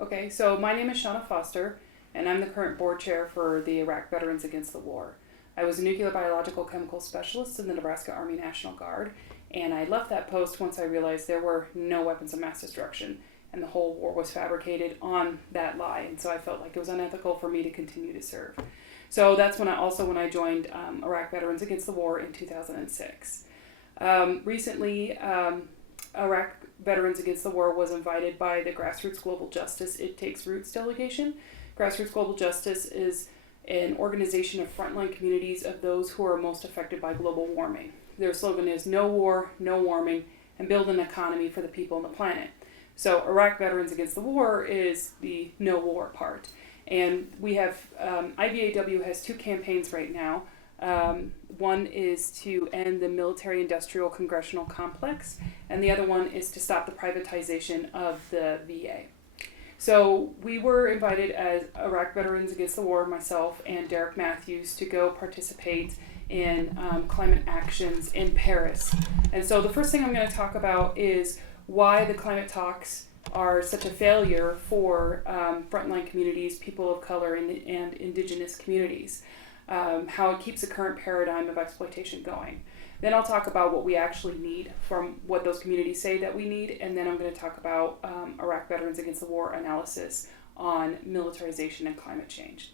Okay, so my name is Shawna Foster, and I'm the current board chair for the Iraq Veterans Against the War. I was a nuclear biological chemical specialist in the Nebraska Army National Guard, and I left that post once I realized there were no weapons of mass destruction, and the whole war was fabricated on that lie, and so I felt like it was unethical for me to continue to serve. So that's when I joined Iraq Veterans Against the War in 2006. Recently, Iraq Veterans Against the War was invited by the Grassroots Global Justice It Takes Roots delegation. Grassroots Global Justice is an organization of frontline communities of those who are most affected by global warming. Their slogan is no war, no warming, and build an economy for the people and the planet. So Iraq Veterans Against the War is the no war part. And we have, IVAW has two campaigns right now. One is to end the military-industrial congressional complex, and the other one is to stop the privatization of the VA. So we were invited as Iraq Veterans Against the War, myself and Derek Matthews, to go participate in climate actions in Paris. And so the first thing I'm going to talk about is why the climate talks are such a failure for frontline communities, people of color, and indigenous communities. How it keeps the current paradigm of exploitation going. Then I'll talk about what we actually need from what those communities say that we need, and then I'm going to talk about Iraq Veterans Against the War analysis on militarization and climate change.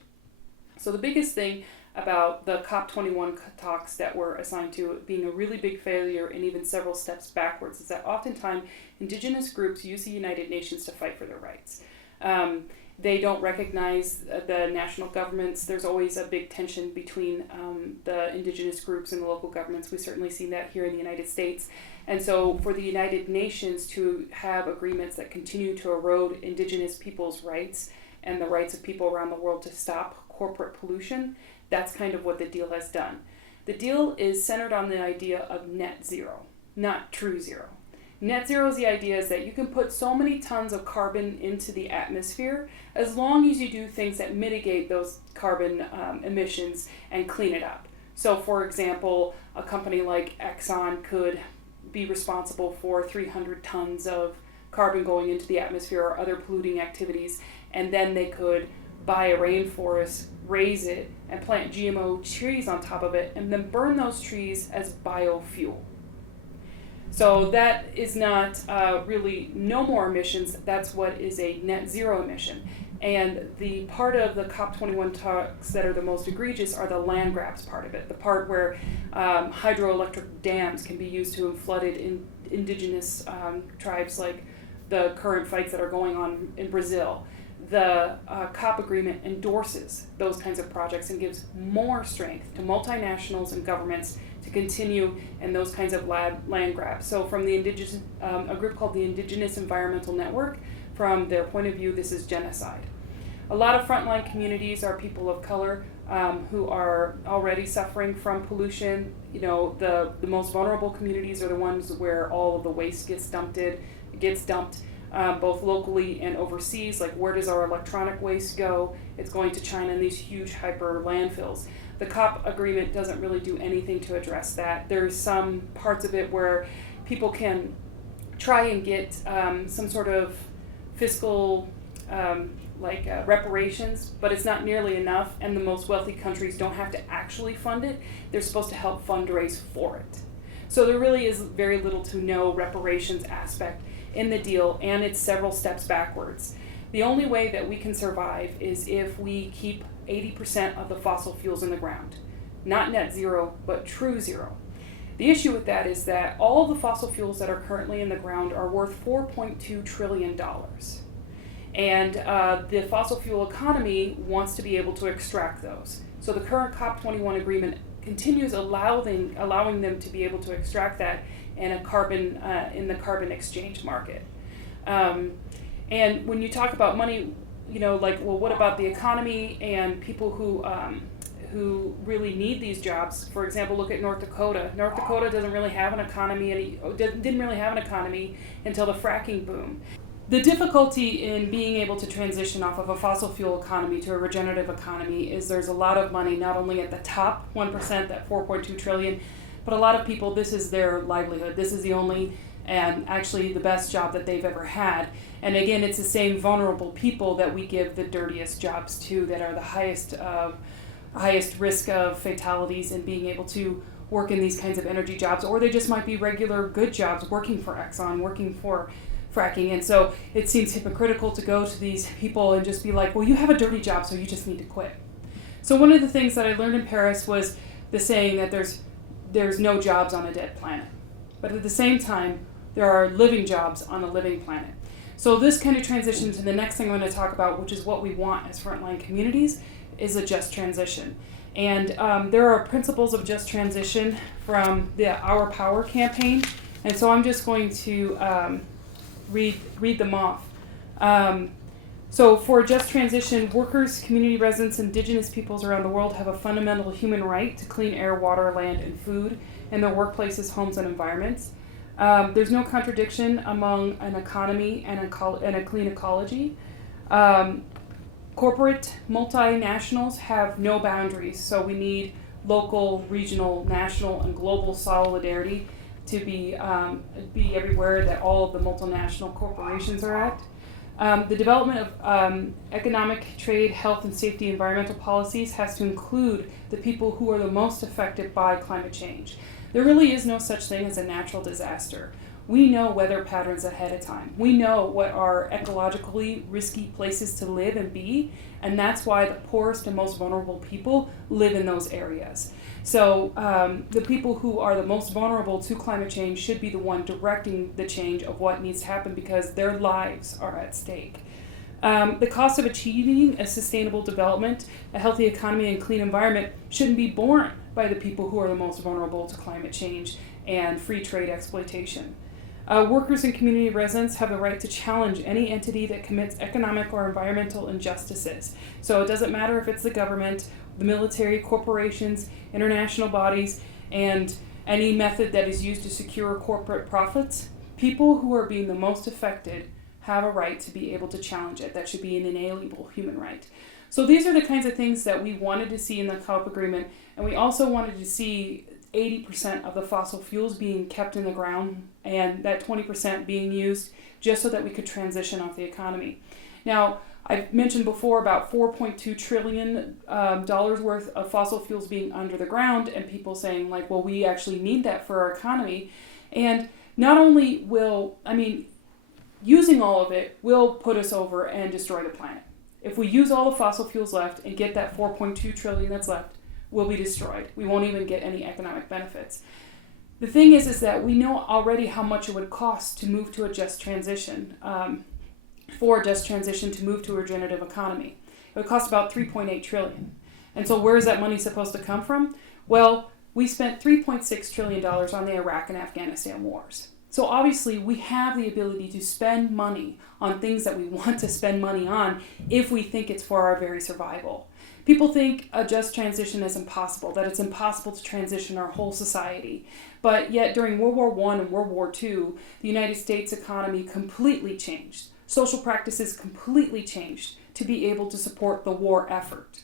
So the biggest thing about the COP21 talks that were assigned to it being a really big failure and even several steps backwards is that oftentimes indigenous groups use the United Nations to fight for their rights. They don't recognize the national governments. There's always a big tension between the indigenous groups and the local governments. We've certainly seen that here in the United States. And so for the United Nations to have agreements that continue to erode indigenous people's rights and the rights of people around the world to stop corporate pollution, that's kind of what the deal has done. The deal is centered on the idea of net zero, not true zero. Net zero is the idea is that you can put so many tons of carbon into the atmosphere as long as you do things that mitigate those carbon emissions and clean it up. So for example, a company like Exxon could be responsible for 300 tons of carbon going into the atmosphere or other polluting activities, and then they could buy a rainforest, raise it, and plant GMO trees on top of it, and then burn those trees as biofuel. So that is not really no more emissions. That's what is a net zero emission. And the part of the COP21 talks that are the most egregious are the land grabs part of it, the part where hydroelectric dams can be used to flood in indigenous tribes, like the current fights that are going on in Brazil. The COP agreement endorses those kinds of projects and gives more strength to multinationals and governments to continue in those kinds of land grabs. So from the indigenous, a group called the Indigenous Environmental Network, from their point of view, this is genocide. A lot of frontline communities are people of color who are already suffering from pollution. You know, the most vulnerable communities are the ones where all of the waste gets dumped, both locally and overseas. Like, where does our electronic waste go? It's going to China in these huge hyper landfills. The COP agreement doesn't really do anything to address that. There's some parts of it where people can try and get some sort of fiscal reparations, but it's not nearly enough, and the most wealthy countries don't have to actually fund it. They're supposed to help fundraise for it. So there really is very little to no reparations aspect in the deal, and it's several steps backwards. The only way that we can survive is if we keep 80% of the fossil fuels in the ground. Not net zero, but true zero. The issue with that is that all the fossil fuels that are currently in the ground are worth $4.2 trillion. And the fossil fuel economy wants to be able to extract those. So the current COP21 agreement continues allowing them to be able to extract that in the carbon exchange market. And when you talk about money, what about the economy and people who really need these jobs? For example, look at North Dakota. North Dakota doesn't really have an economy, didn't really have an economy until the fracking boom. The difficulty in being able to transition off of a fossil fuel economy to a regenerative economy is there's a lot of money, not only at the top 1%, that $4.2 trillion, but a lot of people, this is their livelihood. This is the only and actually the best job that they've ever had. And again, it's the same vulnerable people that we give the dirtiest jobs to, that are the highest risk of fatalities in being able to work in these kinds of energy jobs, or they just might be regular good jobs working for Exxon, working for fracking. And so it seems hypocritical to go to these people and just be like, well, you have a dirty job, so you just need to quit. So one of the things that I learned in Paris was the saying that there's no jobs on a dead planet. But at the same time, there are living jobs on a living planet. So this kind of transition to the next thing I'm going to talk about, which is what we want as frontline communities, is a just transition. And there are principles of just transition from the Our Power campaign. And so I'm just going to read them off. So for just transition, workers, community residents, indigenous peoples around the world have a fundamental human right to clean air, water, land, and food in their workplaces, homes, and environments. There's no contradiction among an economy and a clean ecology. Corporate multinationals have no boundaries, so we need local, regional, national, and global solidarity to be everywhere that all of the multinational corporations are at. The development of economic, trade, health, and safety environmental policies has to include the people who are the most affected by climate change. There really is no such thing as a natural disaster. We know weather patterns ahead of time. We know what are ecologically risky places to live and be, and that's why the poorest and most vulnerable people live in those areas. So the people who are the most vulnerable to climate change should be the one directing the change of what needs to happen, because their lives are at stake. The cost of achieving a sustainable development, a healthy economy, and clean environment shouldn't be borne by the people who are the most vulnerable to climate change and free trade exploitation. Workers and community residents have the right to challenge any entity that commits economic or environmental injustices. So it doesn't matter if it's the government, the military, corporations, international bodies, and any method that is used to secure corporate profits. People who are being the most affected have a right to be able to challenge it. That should be an inalienable human right. So these are the kinds of things that we wanted to see in the COP agreement, and we also wanted to see 80% of the fossil fuels being kept in the ground and that 20% being used just so that we could transition off the economy. Now, I've mentioned before about $4.2 trillion worth of fossil fuels being under the ground, and people saying like, well, we actually need that for our economy. And not only using all of it will put us over and destroy the planet. If we use all the fossil fuels left and get that 4.2 trillion that's left, we'll be destroyed. We won't even get any economic benefits. The thing is that we know already how much it would cost to move to a just transition, for a just transition to move to a regenerative economy. It would cost about $3.8 trillion. And so where is that money supposed to come from? Well, we spent $3.6 trillion on the Iraq and Afghanistan wars. So obviously we have the ability to spend money on things that we want to spend money on if we think it's for our very survival. People think a just transition is impossible, that it's impossible to transition our whole society. But yet during World War I and World War II, the United States economy completely changed. Social practices completely changed to be able to support the war effort.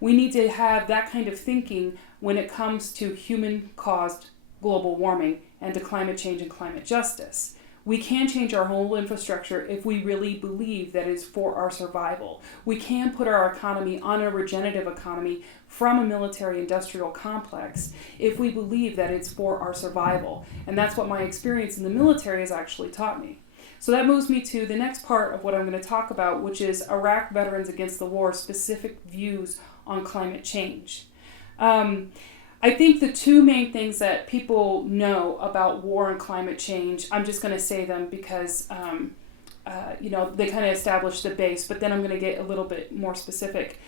We need to have that kind of thinking when it comes to human-caused global warming and to climate change and climate justice. We can change our whole infrastructure if we really believe that it's for our survival. We can put our economy on a regenerative economy from a military-industrial complex if we believe that it's for our survival. And that's what my experience in the military has actually taught me. So that moves me to the next part of what I'm going to talk about, which is Iraq Veterans Against the War, specific views on climate change. I think the two main things that people know about war and climate change, I'm just going to say them because, they kind of establish the base, but then I'm going to get a little bit more specific.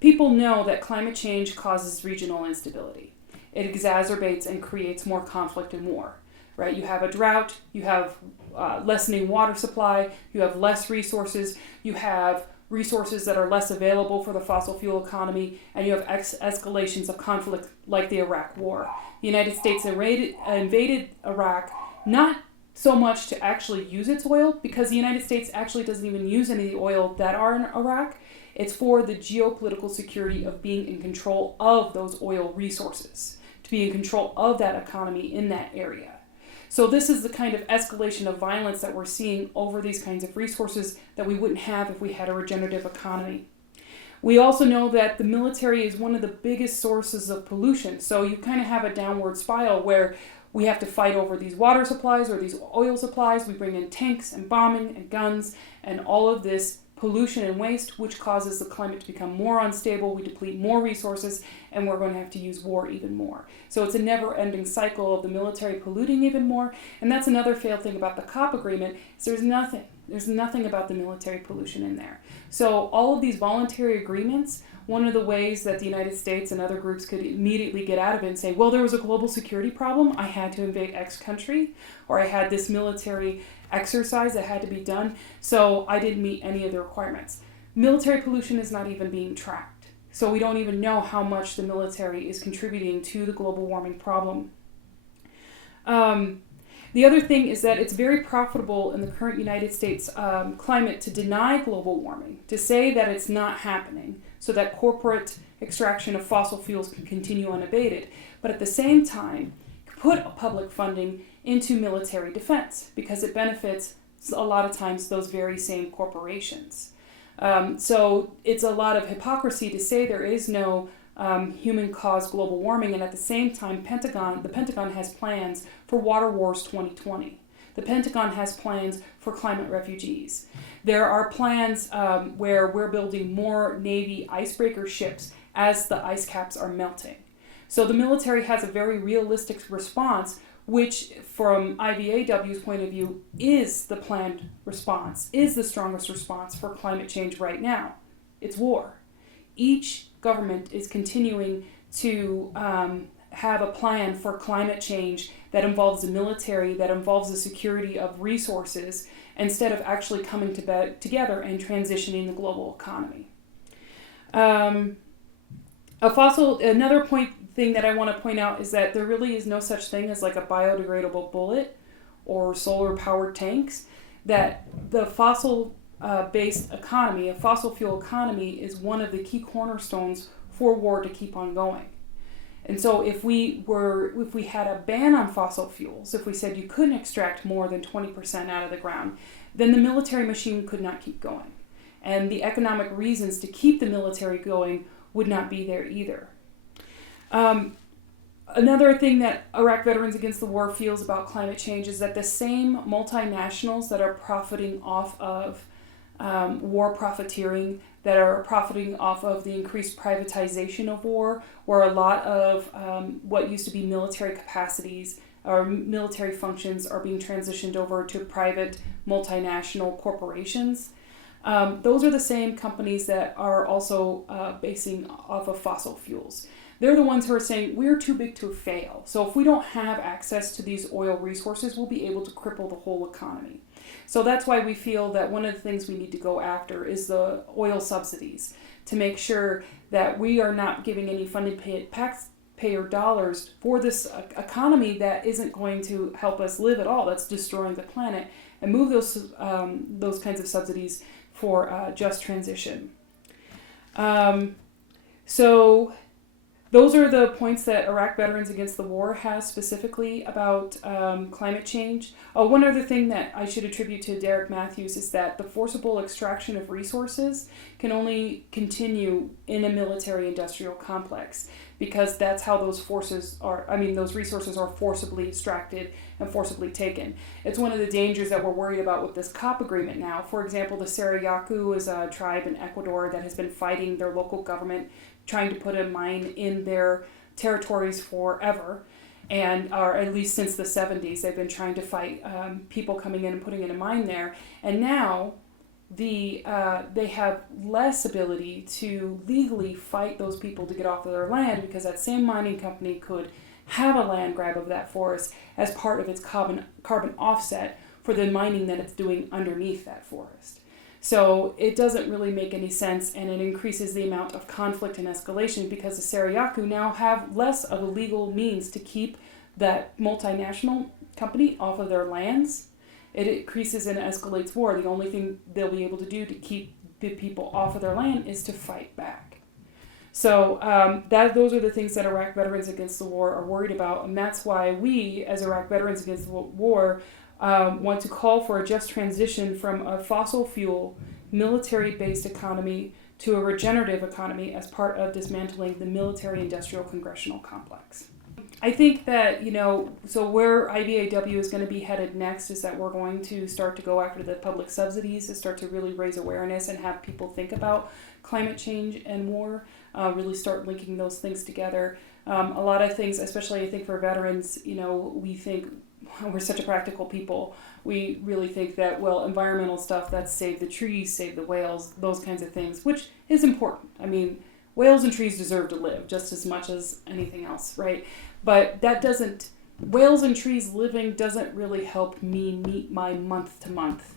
People know that climate change causes regional instability. It exacerbates and creates more conflict and war, right? You have a drought, you have lessening water supply, you have less resources, you have resources that are less available for the fossil fuel economy, and you have escalations of conflict like the Iraq War. The United States invaded Iraq not so much to actually use its oil, because the United States actually doesn't even use any of the oil that are in Iraq. It's for the geopolitical security of being in control of those oil resources, to be in control of that economy in that area. So this is the kind of escalation of violence that we're seeing over these kinds of resources that we wouldn't have if we had a regenerative economy. We also know that the military is one of the biggest sources of pollution. So you kind of have a downward spiral where we have to fight over these water supplies or these oil supplies. We bring in tanks and bombing and guns and all of this pollution and waste, which causes the climate to become more unstable. We deplete more resources, and we're going to have to use war even more. So it's a never-ending cycle of the military polluting even more. And that's another failed thing about the COP agreement, is there's nothing about the military pollution in there. So all of these voluntary agreements, one of the ways that the United States and other groups could immediately get out of it and say, well, there was a global security problem, I had to invade X country, or I had this military exercise that had to be done, so I didn't meet any of the requirements. Military pollution is not even being tracked. So we don't even know how much the military is contributing to the global warming problem. The other thing is that it's very profitable in the current United States climate to deny global warming, to say that it's not happening, so that corporate extraction of fossil fuels can continue unabated. But at the same time, put public funding into military defense because it benefits a lot of times those very same corporations. So it's a lot of hypocrisy to say there is no human-caused global warming, and at the same time, the Pentagon has plans for Water Wars 2020. The Pentagon has plans for climate refugees. There are plans where we're building more Navy icebreaker ships as the ice caps are melting. So the military has a very realistic response, which from IVAW's point of view is the planned response, is the strongest response for climate change right now. It's war. Each government is continuing to have a plan for climate change that involves the military, that involves the security of resources, instead of actually coming together and transitioning the global economy. Another thing that I want to point out is that there really is no such thing as like a biodegradable bullet or solar-powered tanks, that the fossil-based economy, a fossil fuel economy, is one of the key cornerstones for war to keep on going. And so if we had a ban on fossil fuels, if we said you couldn't extract more than 20% out of the ground, then the military machine could not keep going. And the economic reasons to keep the military going would not be there either. Another thing that Iraq Veterans Against the War feels about climate change is that the same multinationals that are profiting off of war profiteering, that are profiting off of the increased privatization of war, where a lot of what used to be military capacities or military functions are being transitioned over to private multinational corporations. Those are the same companies that are also basing off of fossil fuels. They're the ones who are saying, we're too big to fail. So if we don't have access to these oil resources, we'll be able to cripple the whole economy. So that's why we feel that one of the things we need to go after is the oil subsidies, to make sure that we are not giving any funding taxpayer dollars for this economy that isn't going to help us live at all, that's destroying the planet, and move those kinds of subsidies for just transition. So those are the points that Iraq Veterans Against the War has specifically about climate change. One other thing that I should attribute to Derek Matthews is that the forcible extraction of resources can only continue in a military-industrial complex, because that's how those resources are forcibly extracted and forcibly taken. It's one of the dangers that we're worried about with this COP agreement now. For example, the Sarayaku is a tribe in Ecuador that has been fighting their local government, trying to put a mine in their territories forever, or at least since the 70s. They've been trying to fight people coming in and putting in a mine there. And now they have less ability to legally fight those people to get off of their land, because that same mining company could have a land grab of that forest as part of its carbon offset for the mining that it's doing underneath that forest. So it doesn't really make any sense, and it increases the amount of conflict and escalation, because the Sarayaku now have less of a legal means to keep that multinational company off of their lands. It increases and escalates war. The only thing they'll be able to do to keep the people off of their land is to fight back. So those are the things that Iraq Veterans Against the War are worried about, and that's why we, as Iraq Veterans Against the War, want to call for a just transition from a fossil fuel, military-based economy to a regenerative economy as part of dismantling the military-industrial congressional complex. I think that, so where IVAW is going to be headed next is that we're going to start to go after the public subsidies to start to really raise awareness and have people think about climate change and war, really start linking those things together. A lot of things, especially I think for veterans, we think we're such a practical people. We really think that, environmental stuff, that's save the trees, save the whales, those kinds of things, which is important. I mean, whales and trees deserve to live just as much as anything else, right? But whales and trees living doesn't really help me meet my month-to-month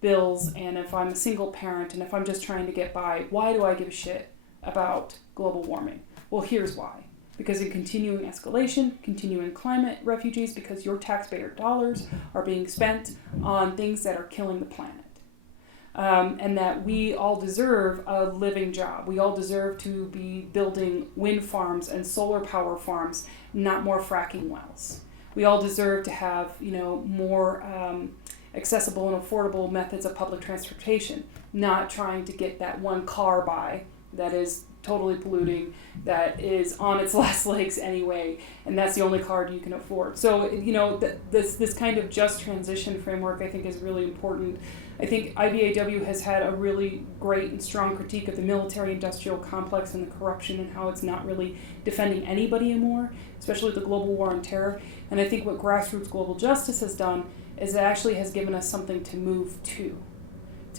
bills. And if I'm a single parent and if I'm just trying to get by, why do I give a shit about global warming? Well, here's why. Because in continuing escalation, continuing climate refugees, because your taxpayer dollars are being spent on things that are killing the planet. And that we all deserve a living job. We all deserve to be building wind farms and solar power farms, not more fracking wells. We all deserve to have, more accessible and affordable methods of public transportation, not trying to get that one car by that is totally polluting, that is on its last legs anyway, and that's the only car you can afford. So, this kind of just transition framework I think is really important. I think IVAW has had a really great and strong critique of the military-industrial complex and the corruption and how it's not really defending anybody anymore, especially the global war on terror. And I think what Grassroots Global Justice has done is it actually has given us something to move to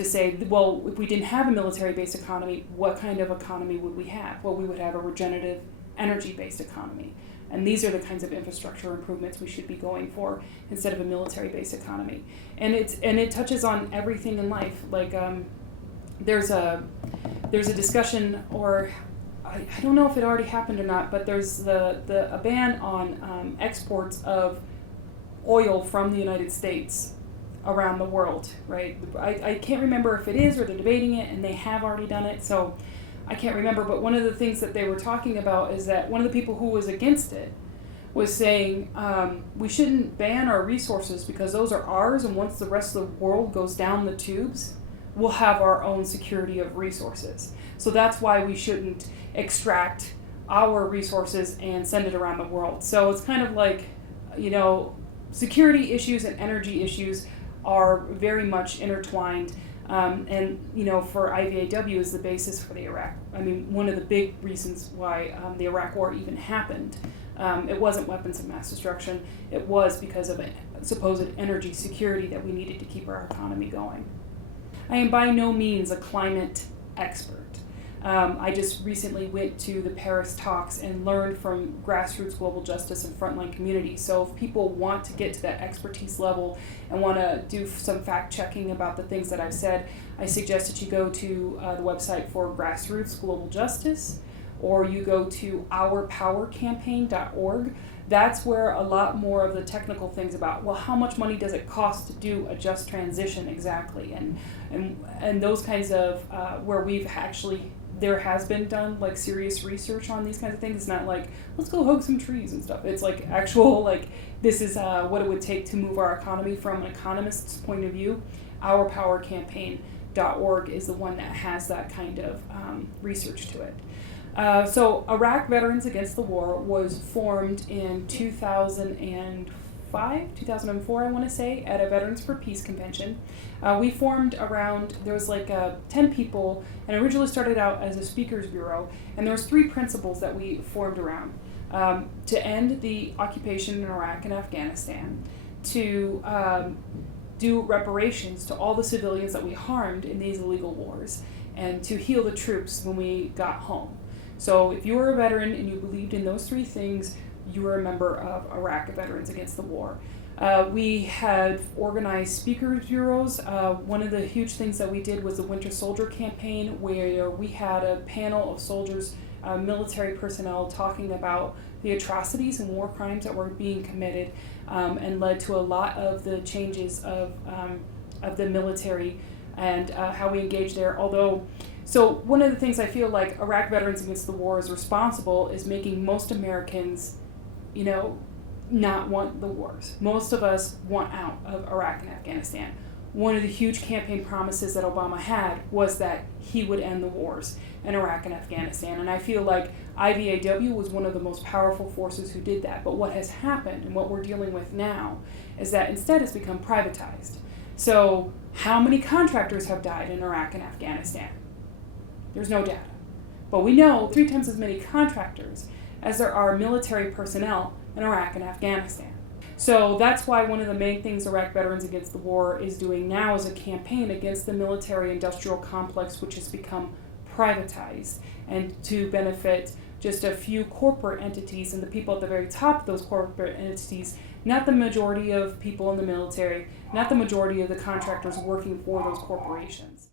say, well, if we didn't have a military-based economy, what kind of economy would we have? Well, we would have a regenerative, energy-based economy. And these are the kinds of infrastructure improvements we should be going for instead of a military-based economy. And it touches on everything in life. Like there's a discussion, or I don't know if it already happened or not, but there's a ban on exports of oil from the United States around the world, right? I can't remember if it is or they're debating it, and they have already done it, so I can't remember. But one of the things that they were talking about is that one of the people who was against it was saying we shouldn't ban our resources because those are ours, and once the rest of the world goes down the tubes, we'll have our own security of resources. So that's why we shouldn't extract our resources and send it around the world. So it's kind of like, security issues and energy issues are very much intertwined, and for IVAW is the basis for the Iraq. I mean, one of the big reasons why the Iraq War even happened, it wasn't weapons of mass destruction. It was because of supposed energy security that we needed to keep our economy going. I am by no means a climate expert. I just recently went to the Paris talks and learned from Grassroots Global Justice and Frontline Community. So if people want to get to that expertise level and want to do some fact checking about the things that I've said, I suggest that you go to the website for Grassroots Global Justice, or you go to ourpowercampaign.org. That's where a lot more of the technical things about, well, how much money does it cost to do a just transition exactly, and those kinds of where we've actually, there has been done like serious research on these kinds of things. It's not like, let's go hug some trees and stuff. It's like actual, like, this is what it would take to move our economy from an economist's point of view. Ourpowercampaign.org is the one that has that kind of research to it. So Iraq Veterans Against the War was formed in 2004, I want to say, at a Veterans for Peace convention. We formed around, there was like 10 people, and originally started out as a speakers bureau, and there was 3 principles that we formed around. To end the occupation in Iraq and Afghanistan, to do reparations to all the civilians that we harmed in these illegal wars, and to heal the troops when we got home. So if you were a veteran and you believed in those 3 things, you were a member of Iraq Veterans Against the War. We had organized speakers bureaus. One of the huge things that we did was the Winter Soldier campaign, where we had a panel of soldiers, military personnel, talking about the atrocities and war crimes that were being committed, and led to a lot of the changes of the military and how we engage there. Although So one of the things I feel like Iraq Veterans Against the War is responsible is making most Americans, not want the wars. Most of us want out of Iraq and Afghanistan. One of the huge campaign promises that Obama had was that he would end the wars in Iraq and Afghanistan. And I feel like IVAW was one of the most powerful forces who did that. But what has happened and what we're dealing with now is that instead it's become privatized. So how many contractors have died in Iraq and Afghanistan? There's no data. But we know 3 times as many contractors as there are military personnel in Iraq and Afghanistan. So that's why one of the main things Iraq Veterans Against the War is doing now is a campaign against the military-industrial complex, which has become privatized, and to benefit just a few corporate entities and the people at the very top of those corporate entities, not the majority of people in the military, not the majority of the contractors working for those corporations.